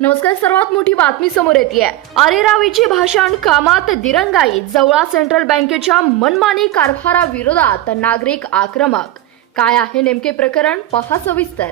नमस्कार. सर्वात मोठी बातमी समोर येते. अरेरावीची भाषण कामात दिरंगाई. जवळा सेंट्रल बँकेच्या मनमानी कारभाराविरोधात नागरिक आक्रमक. काय आहे नेमके प्रकरण, पहा सविस्तर.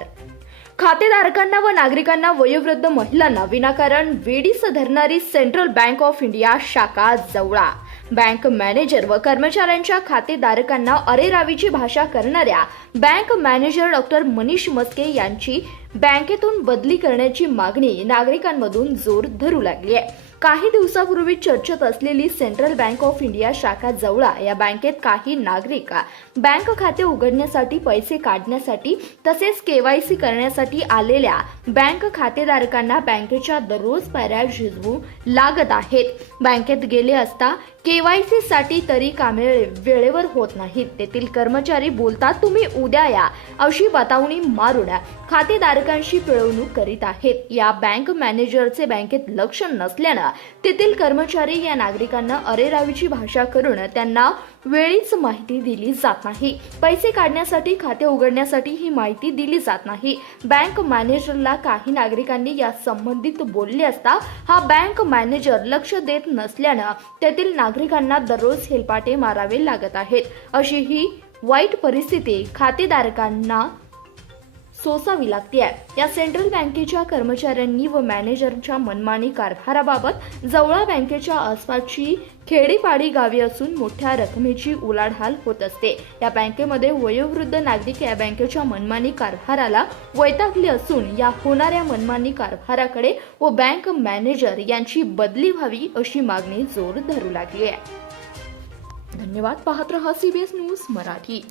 खातेधारकांना व नागरिकांना, वयोवृद्ध महिलांना विनाकारण वेडीस धरणारी सेंट्रल बँक ऑफ इंडिया शाखा जवळा. बँक मॅनेजर व कर्मचाऱ्यांच्या खातेधारकांना अरेरावीची भाषा करणाऱ्या bank manager doctor Manish Maske यांची बँकेतून बदली करण्याची मागणी नागरिकांमधून जोर धरू लागली आहे. काही दिवसापूर्वी चर्चेत असलेली सेंट्रल बँक ऑफ इंडिया शाखा जवळा या बँकेत काही नागरिक बँक खाते उघडण्यासाठी, पैसे काढण्यासाठी तसेच केवायसी करण्यासाठी आलेल्या बँक खातेधारकांना बँकेच्या दररोज पायऱ्या झिजवू लागत आहेत. बँकेत गेले असता केवायसी साठी तरी कामे वेळेवर होत नाहीत. तेथील कर्मचारी बोलतात, तुम्ही उद्या या अशी बतावणी मारून खातेधारकांशी पिळवणूक करीत आहेत. या बँक मॅनेजरचे बँकेत लक्ष नसल्यानं तेथील कर्मचारी या नागरिकांना अरेरावीची भाषा करून त्यांना वेळीच माहिती दिली जात नाही. पैसे काढण्यासाठी, खाते उघडण्यासाठी ही माहिती दिली जात नाही. बँक मॅनेजरला काही नागरिकांनी या संबंधित बोलले असता हा बँक मॅनेजर लक्ष देत नसल्यानं तेथील नागरिकांना दररोज हेलपाटे मारावे लागत आहेत. अशी ही वाईट परिस्थिती खातेधारकांना सोसावी लागते. या सेंट्रल बँकेच्या कर्मचाऱ्यांनी व मॅनेजरच्या मनमानी कारभाराबाबत जवळा बँकेच्या आसपासची खेडीपाडी गावे असून मोठ्या रकमेची उलाढाल होत असते. या बँकेमध्ये वयोवृद्ध नागरिक या बँकेच्या मनमानी कारभाराला वैतागले असून या होणाऱ्या मनमानी कारभाराकडे व बँक मॅनेजर यांची बदली व्हावी अशी मागणी जोर धरू लागली आहे. धन्यवाद. पाहत रहा CBS न्यूज मराठी.